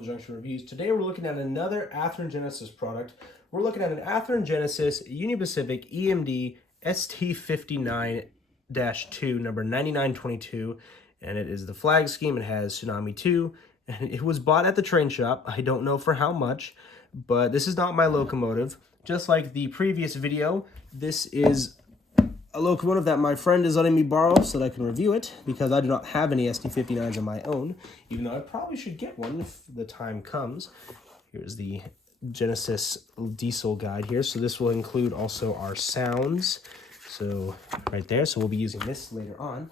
Double Junction Reviews. Today we're looking at another Athearn Genesis product. We're looking at an Athearn Genesis Union Pacific EMD ST59-2 number 9922, and it is the flag scheme. It has Tsunami 2, and it was bought at the train shop. I don't know for how much, but this is not my locomotive. Just like the previous video, this is a locomotive that my friend is letting me borrow so that I can review it, because I do not have any SD59s of my own, even though I probably should get one if the time comes. Here's the Genesis diesel guide here. So this will include also our sounds. So right there. So we'll be using this later on.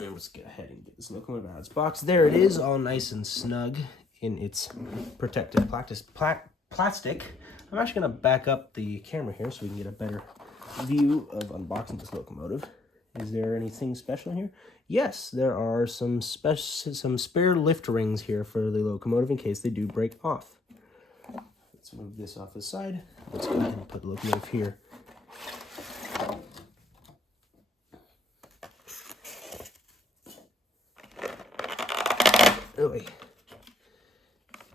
And let's get ahead and get this locomotive out of its box. There it is, all nice and snug in its protective plastic. I'm actually going to back up the camera here so we can get a better view of unboxing this locomotive. Is there anything special here? Yes, there are some spare lift rings here for the locomotive in case they do break off. Let's move this off the side. Let's go ahead and put the locomotive here. Oh,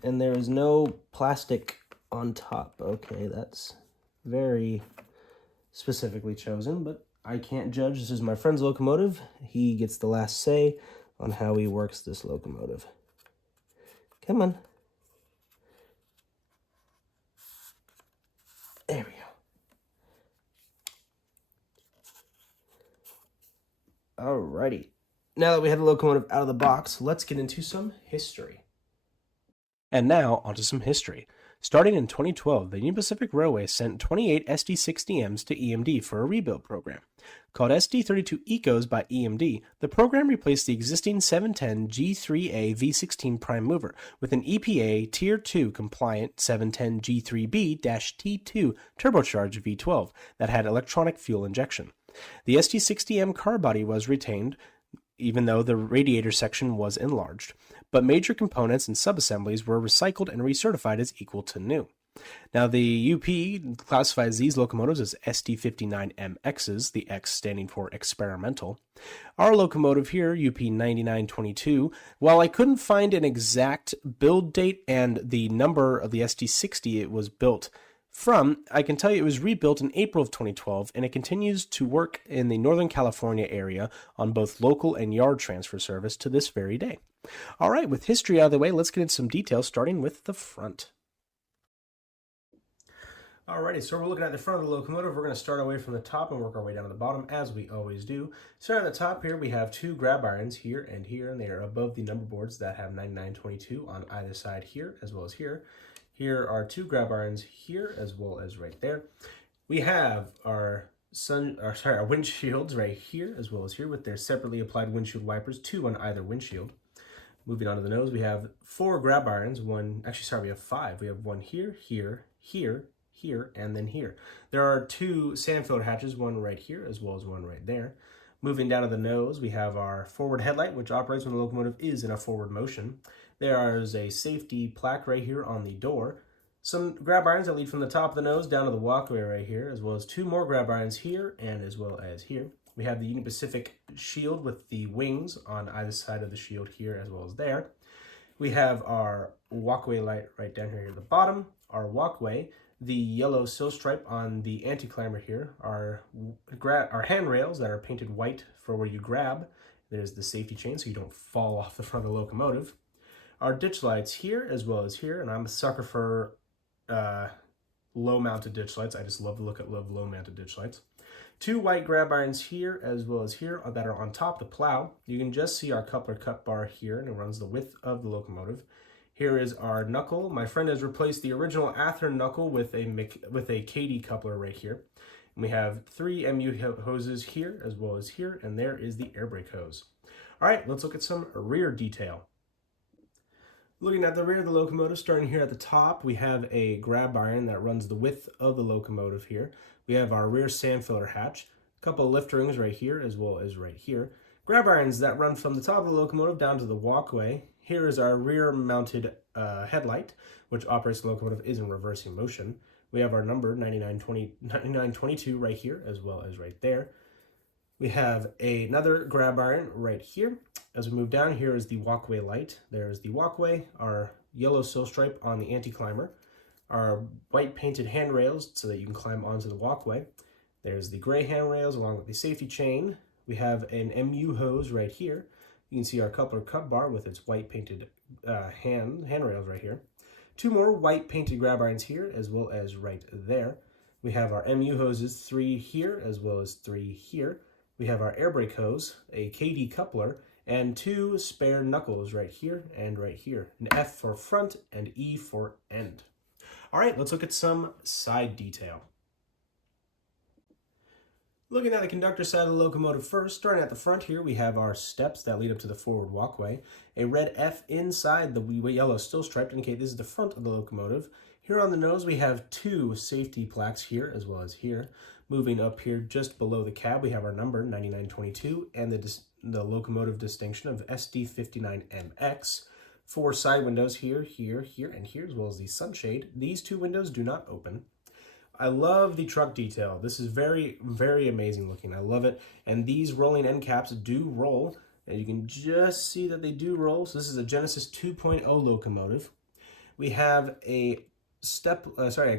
and there is no plastic on top. Okay, that's very specifically chosen, but I can't judge. This is my friend's locomotive. He gets the last say on how he works this locomotive. Come on. There we go. Alrighty. Now that we have the locomotive out of the box, let's get into some history. And now, onto some history. Starting in 2012, the Union Pacific Railway sent 28 SD60Ms to EMD for a rebuild program. Called SD32 Ecos by EMD, the program replaced the existing 710 G3A V16 prime mover with an EPA Tier 2 compliant 710 G3B-T2 turbocharged V12 that had electronic fuel injection. The SD60M car body was retained, even though the radiator section was enlarged, but major components and subassemblies were recycled and recertified as equal to new. Now, the UP classifies these locomotives as SD59MXs, the X standing for experimental. Our locomotive here, UP 9922, while I couldn't find an exact build date and the number of the SD60 it was built from, I can tell you it was rebuilt in April of 2012, and it continues to work in the Northern California area on both local and yard transfer service to this very day. All right, with history out of the way, let's get into some details, starting with the front. Alrighty, so we're looking at the front of the locomotive. We're going to start away from the top and work our way down to the bottom, as we always do. Starting at the top here, we have two grab irons here, and they are above the number boards that have 9922 on either side here, as well as here. Here are two grab irons here, as well as right there. We have our windshields right here, as well as here, with their separately applied windshield wipers, two on either windshield. Moving on to the nose, we have four grab irons. We have five. We have one here, here, here, here, and then here. There are two sand filter hatches, one right here, as well as one right there. Moving down to the nose, we have our forward headlight, which operates when the locomotive is in a forward motion. There is a safety plaque right here on the door. Some grab irons that lead from the top of the nose down to the walkway right here, as well as two more grab irons here and as well as here. We have the Union Pacific shield with the wings on either side of the shield here as well as there. We have our walkway light right down here at the bottom, our walkway, the yellow sill stripe on the anti-climber here, our handrails that are painted white for where you grab. There's the safety chain so you don't fall off the front of the locomotive. Our ditch lights here as well as here, and I'm a sucker for low-mounted ditch lights. I just love the look of low-mounted ditch lights. Two white grab irons here as well as here that are on top of the plow. You can just see our coupler cut bar here, and it runs the width of the locomotive. Here is our knuckle. My friend has replaced the original Athearn knuckle with a Katy coupler right here. And we have three MU hoses here as well as here, and there is the air brake hose. All right, let's look at some rear detail. Looking at the rear of the locomotive, starting here at the top, we have a grab iron that runs the width of the locomotive here. We have our rear sand filter hatch, a couple of lift rings right here as well as right here. Grab irons that run from the top of the locomotive down to the walkway. Here is our rear mounted headlight, which operates the locomotive is in reversing motion. We have our number 9922 right here as well as right there. We have another grab iron right here. As we move down, here is the walkway light. There's the walkway, our yellow sill stripe on the anti-climber, our white painted handrails so that you can climb onto the walkway. There's the gray handrails along with the safety chain. We have an MU hose right here. You can see our coupler cut bar with its white painted handrails right here. Two more white painted grab irons here as well as right there. We have our MU hoses, 3 here as well as 3 here. We have our air brake hose, a KD coupler, and 2 spare knuckles right here and right here. An F for front and E for end. All right, let's look at some side detail. Looking at the conductor side of the locomotive first, starting at the front here, we have our steps that lead up to the forward walkway. A red F inside the yellow steel stripe to indicate this is the front of the locomotive. Here on the nose, we have 2 safety plaques here as well as here. Moving up here just below the cab, we have our number 9922 and the locomotive distinction of SD59MX. 4 side windows here, here, here, and here, as well as the sunshade. These 2 windows do not open. I love the truck detail. This is very, very amazing looking. I love it. And these rolling end caps do roll. And you can just see that they do roll. So this is a Genesis 2.0 locomotive. We have a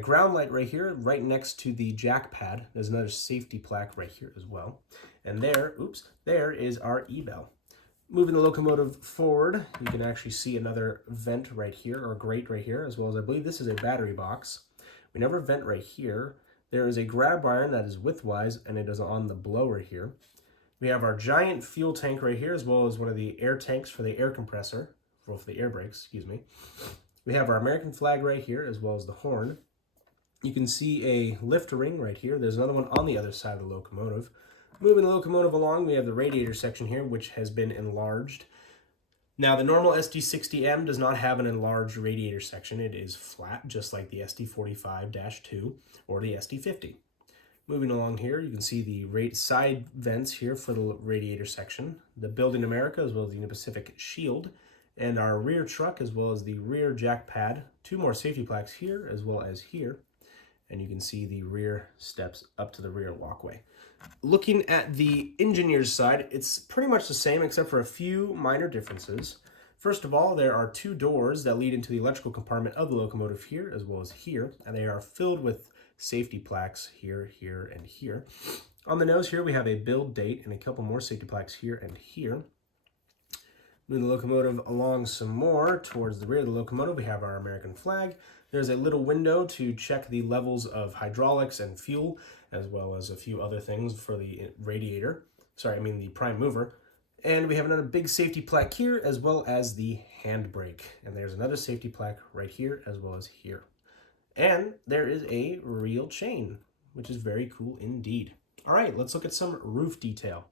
ground light right here, right next to the jack pad. There's another safety plaque right here as well. And there is our E-bell. Moving the locomotive forward, you can actually see another vent right here, or grate right here, as well as I believe this is a battery box. We never vent right here. There is a grab iron that is widthwise, and it is on the blower here. We have our giant fuel tank right here, as well as one of the air tanks for the air compressor, for the air brakes, excuse me. We have our American flag right here, as well as the horn. You can see a lift ring right here. There's another one on the other side of the locomotive. Moving the locomotive along, we have the radiator section here, which has been enlarged. Now, the normal SD60M does not have an enlarged radiator section. It is flat, just like the SD45-2 or the SD50. Moving along here, you can see the side vents here for the radiator section, the Building America, as well as the Union Pacific shield, and our rear truck, as well as the rear jack pad. 2 more safety plaques here, as well as here. And you can see the rear steps up to the rear walkway. Looking at the engineer's side, it's pretty much the same except for a few minor differences. First of all, there are 2 doors that lead into the electrical compartment of the locomotive here as well as here, and they are filled with safety plaques here, here, and here. On the nose here, we have a build date and a couple more safety plaques here and here. Moving the locomotive along some more towards the rear of the locomotive, we have our American flag. There's a little window to check the levels of hydraulics and fuel, as well as a few other things for the the prime mover. And we have another big safety plaque here, as well as the handbrake. And there's another safety plaque right here, as well as here. And there is a reel chain, which is very cool indeed. All right, let's look at some roof detail.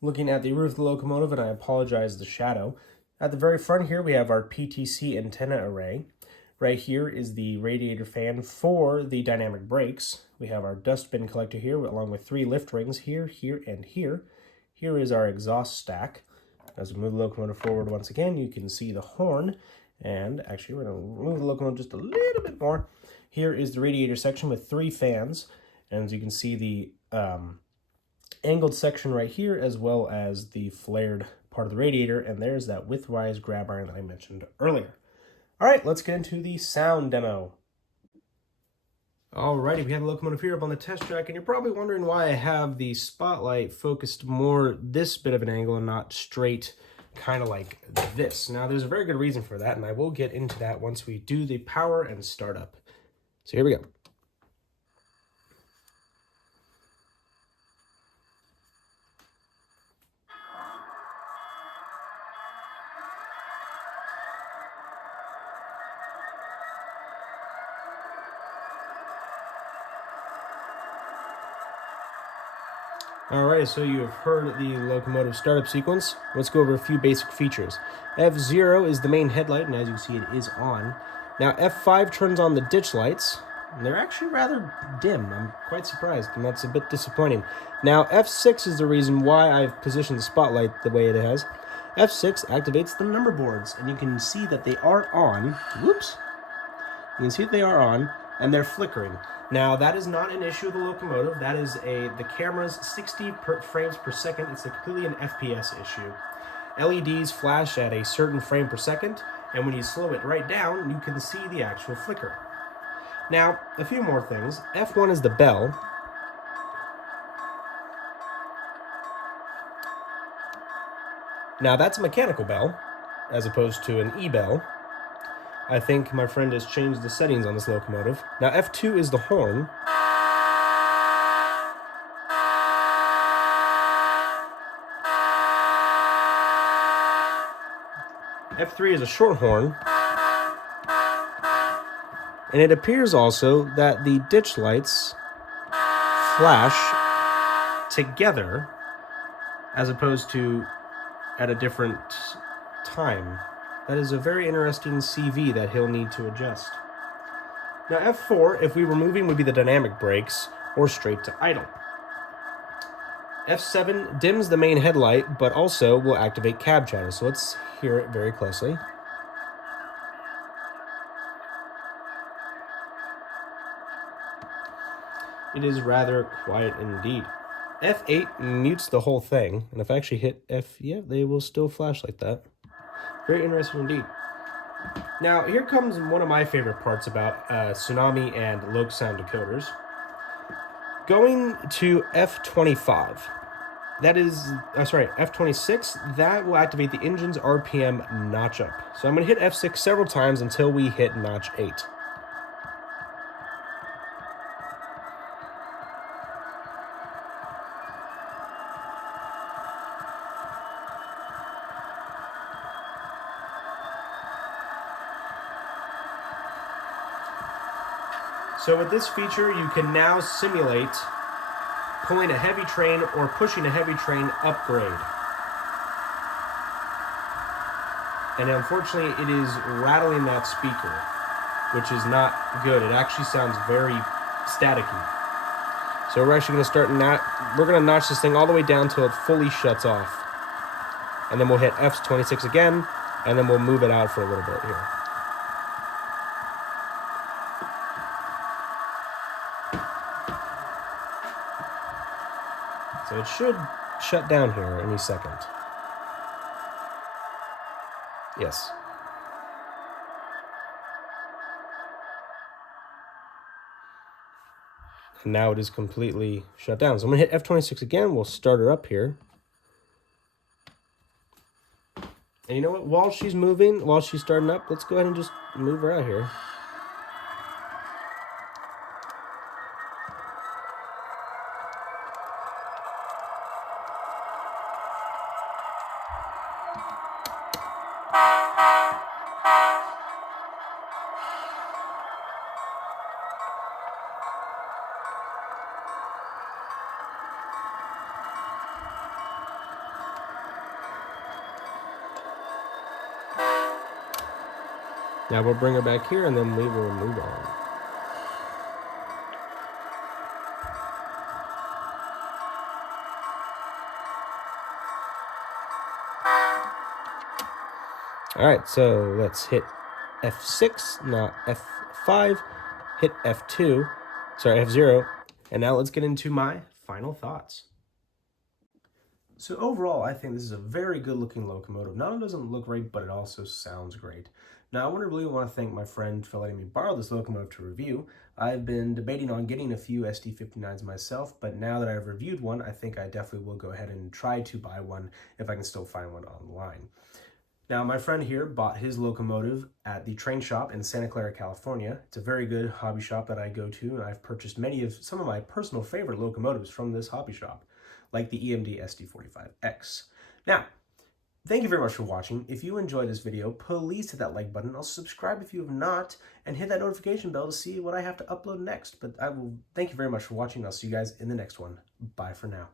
Looking at the roof of the locomotive, and I apologize the shadow. At the very front here, we have our PTC antenna array. Right here is the radiator fan for the dynamic brakes. We have our dustbin collector here, along with 3 lift rings here, here, and here. Here is our exhaust stack. As we move the locomotive forward once again, you can see the horn. And actually, we're going to move the locomotive just a little bit more. Here is the radiator section with 3 fans. And as you can see, the angled section right here, as well as the flared part of the radiator. And there's that widthwise grab iron that I mentioned earlier. All right, let's get into the sound demo. Alrighty, we have the locomotive here up on the test track, and you're probably wondering why I have the spotlight focused more this bit of an angle and not straight, kind of like this. Now, there's a very good reason for that, and I will get into that once we do the power and startup. So here we go. Alright, so you have heard the locomotive startup sequence. Let's go over a few basic features. F0 is the main headlight, and as you can see, it is on. Now, F5 turns on the ditch lights, and they're actually rather dim. I'm quite surprised, and that's a bit disappointing. Now, F6 is the reason why I've positioned the spotlight the way it has. F6 activates the number boards, and you can see that they are on. Whoops. You can see that they are on. and they're flickering. Now, that is not an issue of the locomotive. That is the camera's 60 frames per second. It's completely an FPS issue. LEDs flash at a certain frame per second, and when you slow it right down, you can see the actual flicker. Now, a few more things. F1 is the bell. Now, that's a mechanical bell, as opposed to an e-bell. I think my friend has changed the settings on this locomotive. Now, F2 is the horn. F3 is a short horn. And it appears also that the ditch lights flash together as opposed to at a different time. That is a very interesting CV that he'll need to adjust. Now F4, if we were moving, would be the dynamic brakes or straight to idle. F7 dims the main headlight, but also will activate cab chatter. So let's hear it very closely. It is rather quiet indeed. F8 mutes the whole thing, and if I actually hit F, yeah, they will still flash like that. Very interesting indeed. Now, here comes one of my favorite parts about Tsunami and Loc sound decoders. Going to F25, that is, F26, that will activate the engine's RPM notch up. So I'm going to hit F6 several times until we hit notch 8. So with this feature, you can now simulate pulling a heavy train or pushing a heavy train upgrade. And unfortunately, it is rattling that speaker, which is not good. It actually sounds very staticky. So we're actually going to start we're going to notch this thing all the way down till it fully shuts off. And then we'll hit F26 again, and then we'll move it out for a little bit here. So it should shut down here any second. Yes. And now it is completely shut down. So I'm going to hit F26 again. We'll start her up here. And you know what? While she's moving, while she's starting up, let's go ahead and just move her out here. Now we'll bring her back here, and then we will move on. All right, so let's hit F6, not F5, hit F0, and now let's get into my final thoughts. So overall, I think this is a very good looking locomotive. Not only does it look great, but it also sounds great. Now, I really want to thank my friend for letting me borrow this locomotive to review. I've been debating on getting a few SD59s myself, but now that I've reviewed one, I think I definitely will go ahead and try to buy one if I can still find one online. Now, my friend here bought his locomotive at the train shop in Santa Clara, California. It's a very good hobby shop that I go to, and I've purchased some of my personal favorite locomotives from this hobby shop, like the EMD SD59MX. Now, thank you very much for watching. If you enjoyed this video, please hit that like button. Also subscribe if you have not, and hit that notification bell to see what I have to upload next. But I will thank you very much for watching. I'll see you guys in the next one. Bye for now.